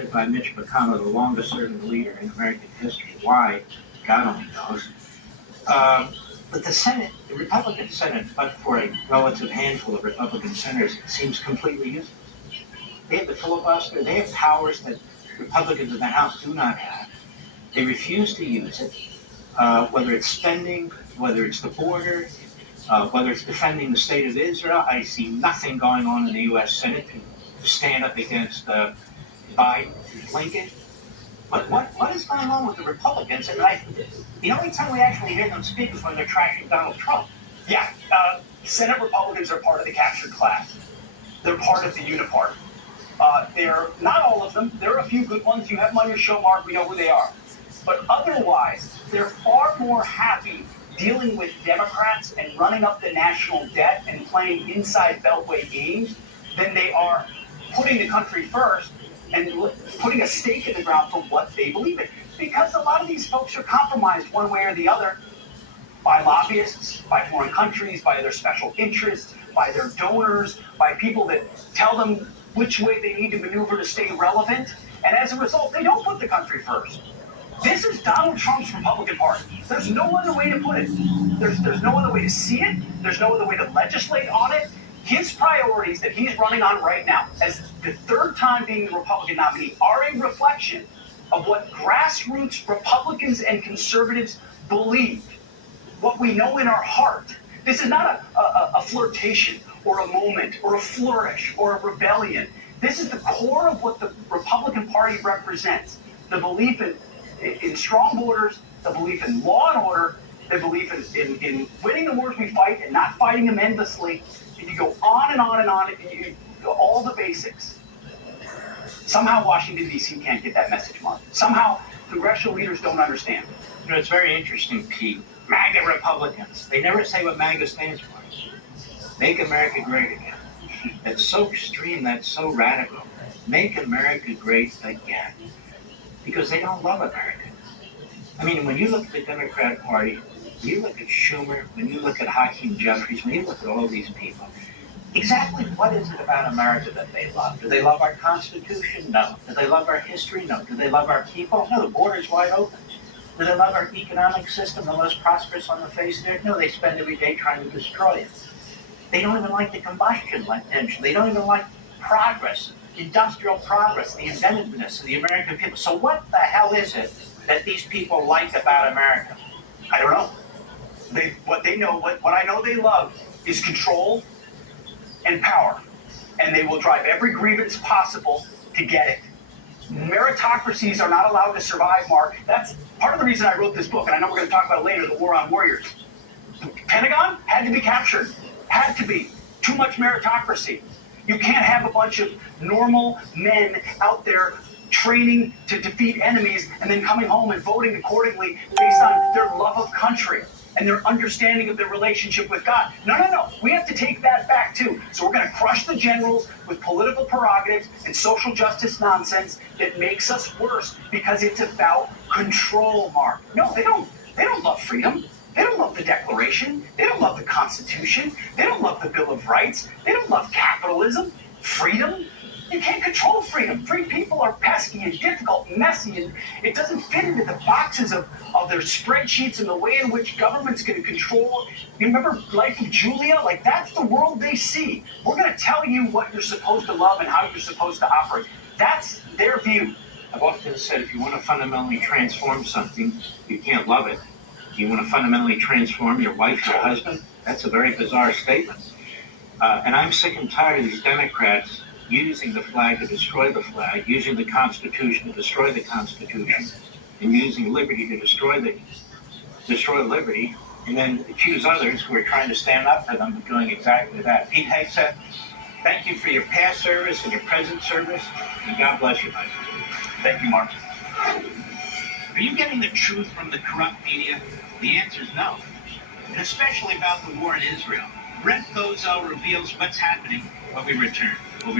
elected by Mitch McConnell, the longest-serving leader in American history. Why? God only knows. But the Senate, the Republican Senate, but for a relative handful of Republican senators, seems completely useless. They have the filibuster. They have powers that Republicans in the House do not have. They refuse to use it, whether it's spending, whether it's the border, whether it's defending the state of Israel. I see nothing going on in the U.S. Senate to stand up against Biden and Lincoln. But what is going on with the Republicans? And the only time we actually hear them speak is when they're trashing Donald Trump. Yeah, Senate Republicans are part of the captured class. They're part of the uniparty. They're not all of them. There are a few good ones. You have them on your show, Mark. We know who they are. But otherwise, they're far more happy dealing with Democrats and running up the national debt and playing inside beltway games than they are putting the country first and putting a stake in the ground for what they believe in. Because a lot of these folks are compromised one way or the other by lobbyists, by foreign countries, by their special interests, by their donors, by people that tell them which way they need to maneuver to stay relevant. And as a result, they don't put the country first. This is Donald Trump's Republican Party. There's no other way to put it. There's no other way to see it. There's no other way to legislate on it. His priorities that he's running on right now, as the third time being the Republican nominee, are a reflection of what grassroots Republicans and conservatives believe, what we know in our heart. This is not a flirtation or a moment or a flourish or a rebellion. This is the core of what the Republican Party represents. The belief in strong borders, the belief in law and order, the belief in winning the wars we fight and not fighting them endlessly. And you go on and on and on, and all the basics. Somehow Washington, D.C. can't get that message, Mark. Somehow congressional leaders don't understand. You know, it's very interesting, Pete. MAGA Republicans, they never say what MAGA stands for. Make America great again. That's so extreme, that's so radical. Make America great again. Because they don't love America. I mean, when you look at the Democrat Party, when you look at Schumer, when you look at Hakeem Jeffries, when you look at all these people, exactly what is it about America that they love? Do they love our Constitution? No. Do they love our history? No. Do they love our people? No, the border's wide open. Do they love our economic system, the most prosperous on the face of the earth? No, they spend every day trying to destroy it. They don't even like the combustion engine. They don't even like progress, industrial progress, the inventiveness of the American people. So what the hell is it that these people like about America? I don't know. What I know they love is control and power. And they will drive every grievance possible to get it. Meritocracies are not allowed to survive, Mark. That's part of the reason I wrote this book, and I know we're going to talk about it later, The War on Warriors. The Pentagon had to be captured. Had to be. Too much meritocracy. You can't have a bunch of normal men out there training to defeat enemies and then coming home and voting accordingly based on their love of country and their understanding of their relationship with God. No. We have to take that back, too. So we're going to crush the generals with political prerogatives and social justice nonsense that makes us worse because it's about control, Mark. No, they don't love freedom. They don't love the Declaration. They don't love the Constitution. They don't love the Bill of Rights. They don't love capitalism, freedom. You can't control freedom. Free people are pesky and difficult and messy, and it doesn't fit into the boxes of their spreadsheets and the way in which government's going to control. You remember Life of Julia? Like, that's the world they see. We're going to tell you what you're supposed to love and how you're supposed to operate. That's their view. I've often said if you want to fundamentally transform something, you can't love it. If you want to fundamentally transform your wife, your husband, that's a very bizarre statement. And I'm sick and tired of these Democrats using the flag to destroy the flag, using the Constitution to destroy the Constitution, and using liberty to destroy liberty, and then accuse others who are trying to stand up for them of doing exactly that. Pete Hegseth, thank you for your past service and your present service, and God bless you, buddy. Thank you, Mark. Are you getting the truth from the corrupt media? The answer is no, and especially about the war in Israel. Brent Bozo reveals what's happening when we return. We'll be right